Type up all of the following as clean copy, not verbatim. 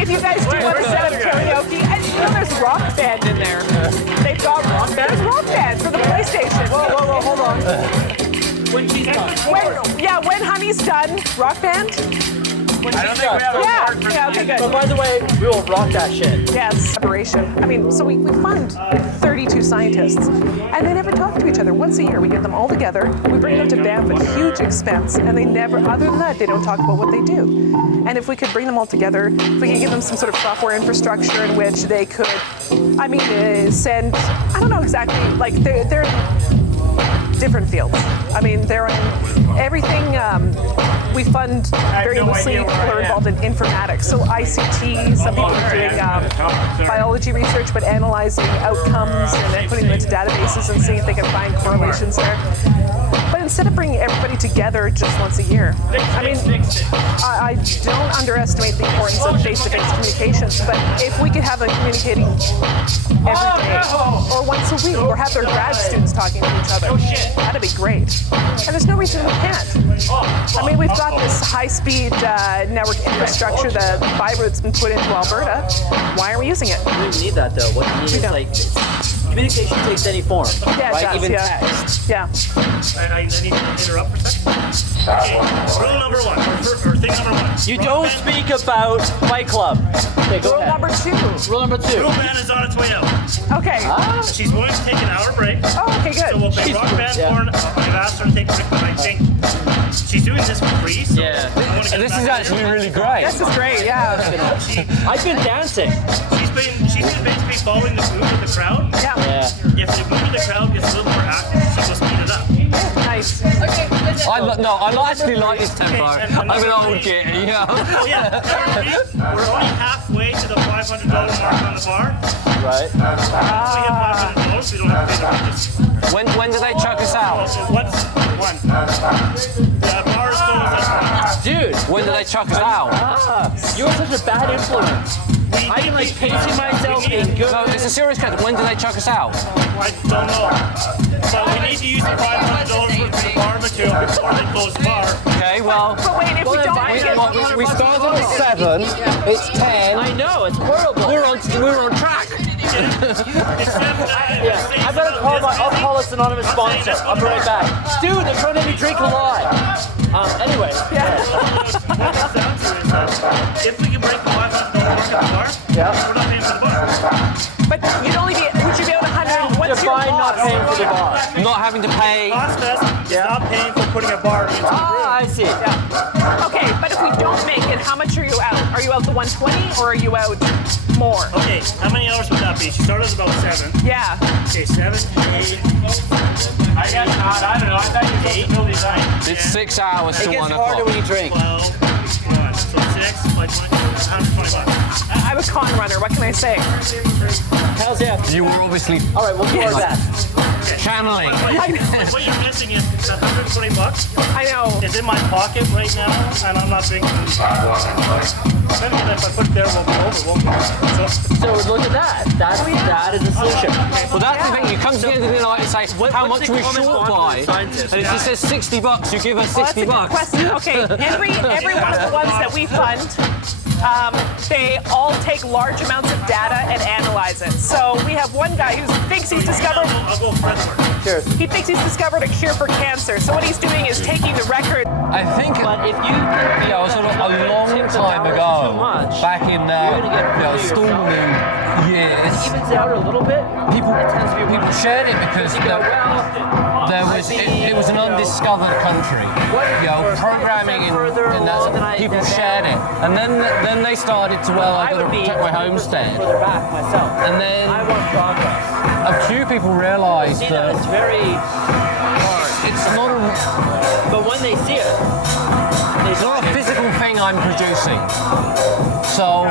if you guys do want to set up karaoke, and you know there's Rock Band in there. They've got Rock Band. There's Rock Band for the PlayStation. Whoa, hold on. When she's done. When Honey's done, Rock Band. I don't think we have a card for okay, good. But by the way, we will rock that shit. Yes, collaboration. I mean, so we fund 32 scientists, and they never talk to each other. Once a year, we get them all together, we bring them to Banff at huge expense, and they never, other than that, they don't talk about what they do. And if we could bring them all together, if we could give them some sort of software infrastructure in which they could, send, I don't know exactly, like they're in different fields. I mean, they're in everything. We fund very loosely people are involved in informatics. So ICT, some people are doing biology research, but analyzing outcomes and then putting them into databases and seeing if they can find correlations there. But instead of bringing everybody together just once a year, I mean, I don't underestimate the importance of face-to-face communications, but if we could have them communicating every day or once a week or have their grad students talking to each other, that'd be great. And there's no reason we can't. I mean, we've got this high-speed network infrastructure, the fiber that's been put into Alberta. Why aren't we using it? We don't need that though. What you need is like, communication takes any form, yeah, right? Does, Even yeah. text. Yeah. I need to interrupt for a second. Okay, rule number one, or thing number one. You don't speak about Fight Club. Okay, go Rule ahead. number 2. Rule number 2. Rule band is on its way out. Okay. She's going to take an hour break. Oh, okay, good. So we'll play Rock Band porn. I've asked her to take a break, but I think she's doing this for free. So Yeah. This is actually really great. This is great, yeah. I've been dancing. She's been basically following the mood of the crowd. Yeah. Yeah. If the mood of the crowd gets a little more active, she will speed it up. Nice. I actually like this tempo. I'm an old git, yeah. Oh yeah, we're only halfway to the $500 mark on the bar. Right. Once we hit $500, we don't have to pay the wages. When do they chuck us out? What's one? The bar is closed. Dude, When do they chuck us out? you're such a bad influence. I'm like pacing myself being good. No, it's a serious question. When do they chuck us out? I don't know. So we need to use the $500 worth of the bar material before they close the bar. Okay, well, But wait, if we don't make it... we started at 7. It's 10. I know, it's horrible. We're on track. I better I'll call this anonymous sponsor. I'll be right back. Dude, they're trying to make me drink a lot. Anyway. If we can break the $500 mark at the bar, we're not paying for the bar. But you'd only be... Would you be able to 100... What's your Define not cost? paying for the bar. Not having to pay. COSSFest is not paying for putting a bar into the room. I see. Yeah. Okay, but if we don't make it, how much are you out? Are you out to 120 or are you out more? Okay, how many hours would that be? She started at about 7. Yeah. Okay, 7, 8. I guess not. I don't know. I thought you were supposed to build these nights. It's 6 hours It to gets 1 harder o'clock. when you drink. 12, 1. So 6, like 120 $20. I'm a con runner. What can I say? How's that? You were obviously All right, we'll do our best. channeling. What you're missing is the $120 I know. is in my pocket right now, and I'm not thinking. Maybe if I put it there, we'll be over, won't we? So look at that. That is the solution. Well, that's the thing. You come to the end of the night and say, how much are we short by? And it just says $60. You give us Well, that's a $60. good question. Okay, every one of the ones that we fund, they all take large amounts of data and analyze it. So we have one guy who thinks he's discovered... I'll go further. Cheers. He thinks he's discovered a cure for cancer. So what he's doing is taking the record... I think But if you it was a long time ago, back in stormy years, evens out a little bit, people shared it because it was an undiscovered country. Programming and that's, people shared it, and then they started to I got to protect my homestead, further back myself. and then I want progress. a few people realised See that that it's very hard. it's not But when they see it, it's not a physical thing I'm producing. So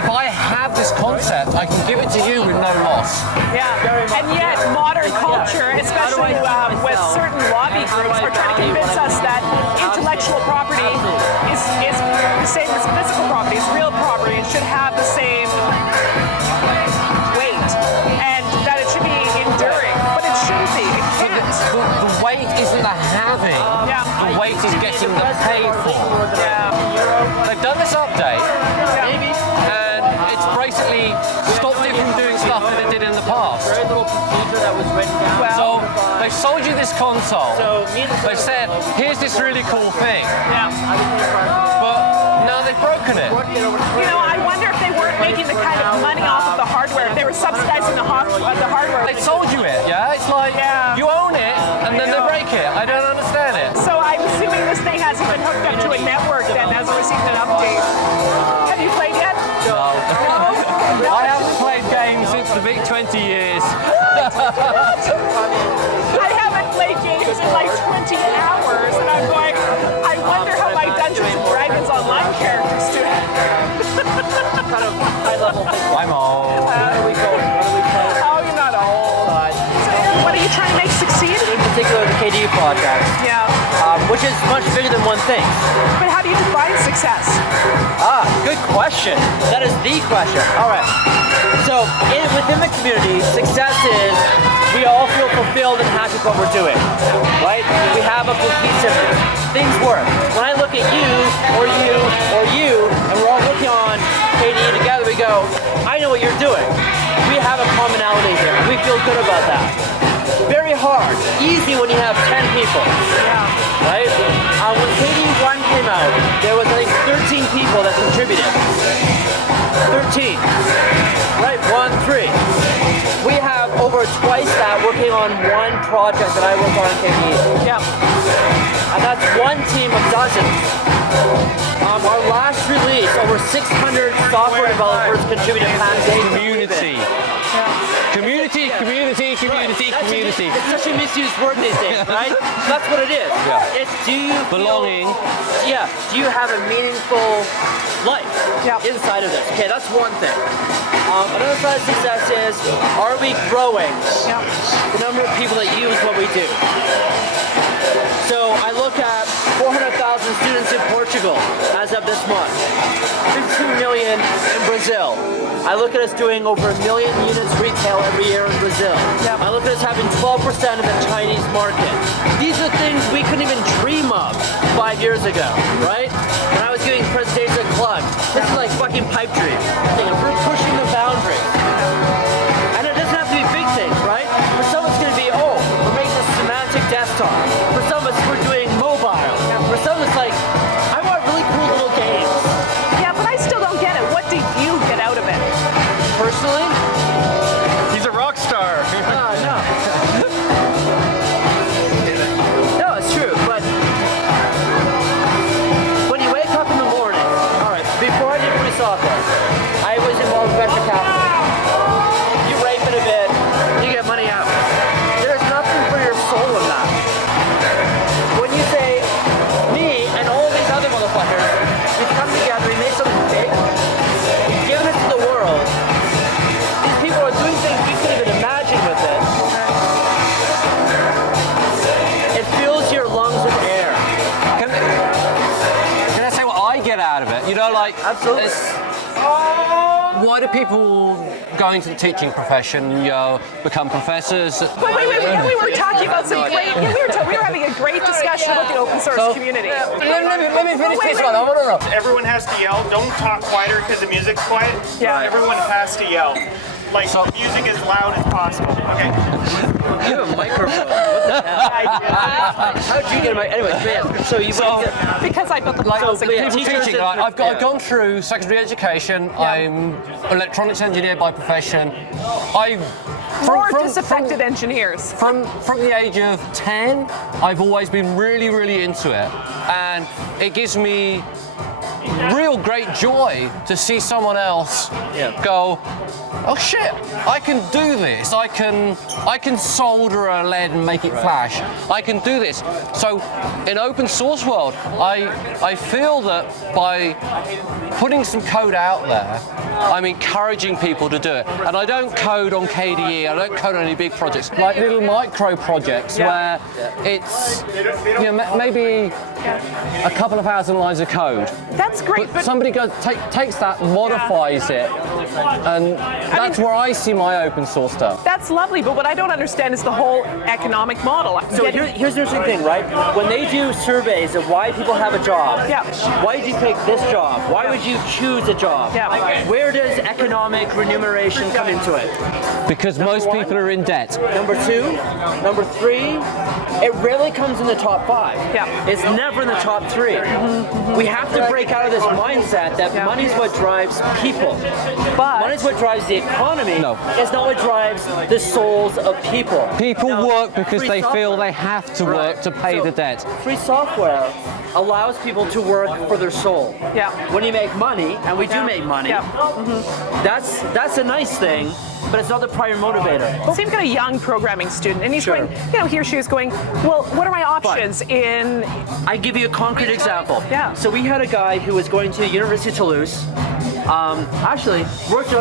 if I have this concept, I can give it to you with no loss. Yeah, and yet modern culture, especially with certain lobby groups, are trying to convince us that intellectual property is the same as physical property, is real property, and should have the same weight, and that it should be enduring, but it shouldn't be. It can't. The weight isn't the having. Yeah. The weight is getting the paid for. Yeah. They've done this update, and it's basically stopped it from doing stuff that it did in the past. Very little procedure that was written down. So they sold you this console. They said, here's this really cool thing. But now they've broken it. You know, I wonder if they weren't making the kind of money off of the hardware. If they were subsidizing the hardware. They sold you it, yeah? It's like, you own it, and then they break it. I don't understand it. So I'm assuming this thing hasn't been hooked up to a network then, hasn't received an update. Have you played yet? No. No? I haven't played games since the big 20 years. I haven't played games in like 20 hours, and I'm going, I wonder how my Dungeons and Dragons Online characters do. Kind of high-level thing. I'm old. What are we going? What are we playing? Oh, you're not old. So what are you trying to make succeed? In particular, the KDU project, Yeah. which is much bigger than one thing. But how do you define success? Good question. That is the question. All right. So within the community, success is we all feel fulfilled and happy with what we're doing, right? We have a cohesiveness. Things work. When I look at you, or you, or you, and we're all looking on KDE together, we go, I know what you're doing. We have a commonality here. We feel good about that. Very hard. Easy when you have 10 people. Right? When KDE 1 came out, there was I think 13 people that contributed. 13. Right? 1, 3. We have over twice that working on one project that I work on KDE. Yeah. And that's one team of dozens. Our last release, over 600 software developers contributed past day. Community. Community. It's such a misused word these days, right? That's what it is. Yeah. It's do you Belonging. do you have a meaningful life inside of this? Okay, that's one thing. Another side of success is, are we growing the number of people that use what we do? So I look at 400,000 students in Portugal as of this month, 15 million in Brazil. I look at us doing over 1 million units retail every year in Brazil. I look at us having 12% of the Chinese market. These are things we couldn't even dream of 5 years ago, right? When I was doing presentations at Club, this is like fucking pipe dreams. We're pushing the boundaries. And it doesn't have to be big things, right? For some it's going to be, we're making a semantic desktop. For some of us, we're doing mobile. For some it's like, I want really cool little games. Yeah, but I still don't get it. What did you get out of it? Personally, He's a rock star. no. No, it's true, but when you wake up in the morning, all right, before I did free software, I was involved with venture capital. You rape it a bit, you get money out. There's nothing for your soul in that. When you say, me and all these other motherfuckers, we've come together, we made something big, we've given it to the world. These people are doing things we couldn't even imagine with it. It fills your lungs with air. Can I say what I get out of it? You know, like, Absolutely. why do people go into the teaching profession, become professors? Wait. We were talking about some great. We were having a great discussion about the open source community. Let me finish this one. No. Everyone has to yell. Don't talk quieter because the music's quiet. Yeah. Everyone has to yell. Like, music as loud as possible. Okay. You have a microphone. What the hell? How'd you get a mic? Anyway, man, so you Because I built the policy. Teaching, I've gone through secondary education. I'm electronics engineer by profession. More disaffected engineers. From the age of 10, I've always been really, really into it, and it gives me real great joy to see someone else go, oh shit, I can do this. I can solder a LED and make it flash. I can do this. So in open source world, I feel that by putting some code out there, I'm encouraging people to do it. And I don't code on KDE, I don't code on any big projects, like little micro projects where it's maybe a couple of thousand lines of code. That's great, but Somebody takes that, modifies it, and that's where I see my open source stuff. that's lovely, but what I don't understand is the whole economic model. So here's the interesting thing, right? When they do surveys of why people have a job, why did you pick this job? Why would you choose a job? Where does economic remuneration come into it? Because most people are in debt. Number 2, number 3, it rarely comes in the top 5. It's never in the top 3. We have to break out of this mindset that money is what drives people. But money is what drives the economy. No. It's not what drives the souls of people. People Now, work because free they feel software- they have to work to pay So, the debt. Free software allows people to work for their soul. When you make money, and we do make money, that's a nice thing, but it's not the primary motivator. So you've got a young programming student, and he's going, he or she is going, well, what are my options in... I give you a concrete example. Yeah. So we had a guy who was going to University of Toulouse. Actually, worked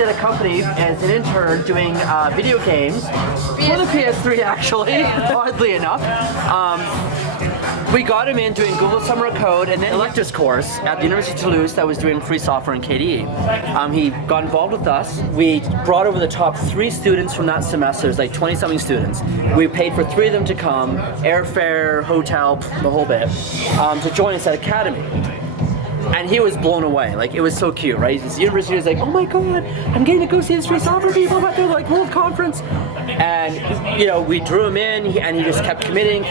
at a company as an intern doing video games for the PS3. Actually, oddly enough. We got him in doing Google Summer of Code and then electives course at the University of Toulouse that was doing free software and KDE. He got involved with us. We brought over the top 3 students from that semester. There's like 20-something students. We paid for 3 of them to come, airfare, hotel, the whole bit, to join us at Academy. And he was blown away. Like, it was so cute, right? This university was like, oh my god, I'm getting to go see these free software people at their like world conference. And we drew him in, and he just kept committing.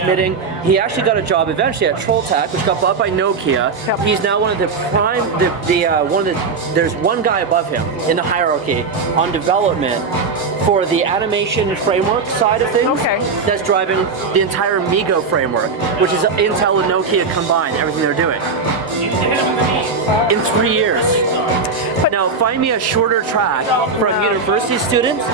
He actually got a job eventually at Trolltech, which got bought by Nokia. He's now one of the there's one guy above him in the hierarchy on development for the animation framework side of things. That's driving the entire Migo framework, which is Intel and Nokia combined, everything they're doing. In 3 years. But now find me a shorter track from university students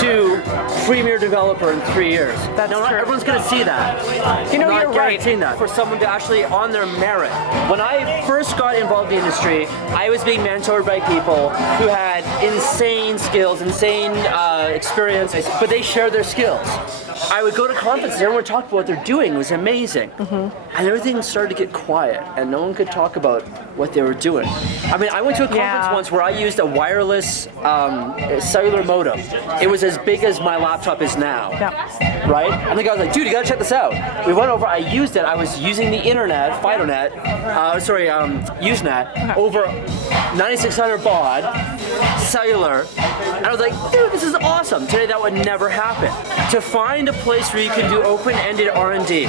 to premier developer in 3 years. That's not true. everyone's going to see that. You're not right. guaranteeing that for someone to actually on their merit. When I first got involved in the industry, I was being mentored by people who had insane skills, insane experience, but they shared their skills. I would go to conferences, everyone would talk about what they're doing. It was amazing. And everything started to get quiet, and no one could talk about what they were doing. I mean, I went to a conference once where I used a wireless cellular modem. It was as big as my laptop is now, right? And the guy was like, dude, you gotta check this out. We went over, I used it, I was using the internet, Usenet, over 9600 baud, cellular, and I was like, dude, this is awesome. Today that would never happen. To find a place where you can do open-ended R&D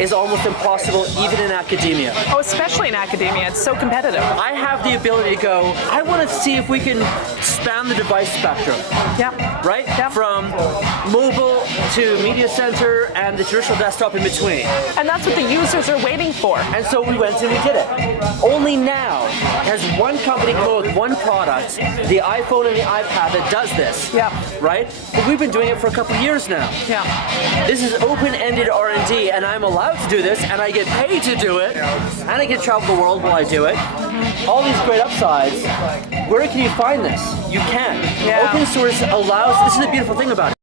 is almost impossible, even in academia. Oh, especially in academia, it's so competitive. I have the ability to go, I want to see if we can span the device spectrum. Right? From mobile to media center and the traditional desktop in between. And that's what the users are waiting for. And so we went and we did it. Only now has one company come out with one product, the iPhone and the iPad, that does this. Right? But we've been doing it for a couple of years now. This is open-ended R&D, and I'm allowed to do this, and I get paid to do it, and I can travel the world while I do it. All these great upsides. Where can you find this? You can. Open source allows, this is the beautiful thing about it.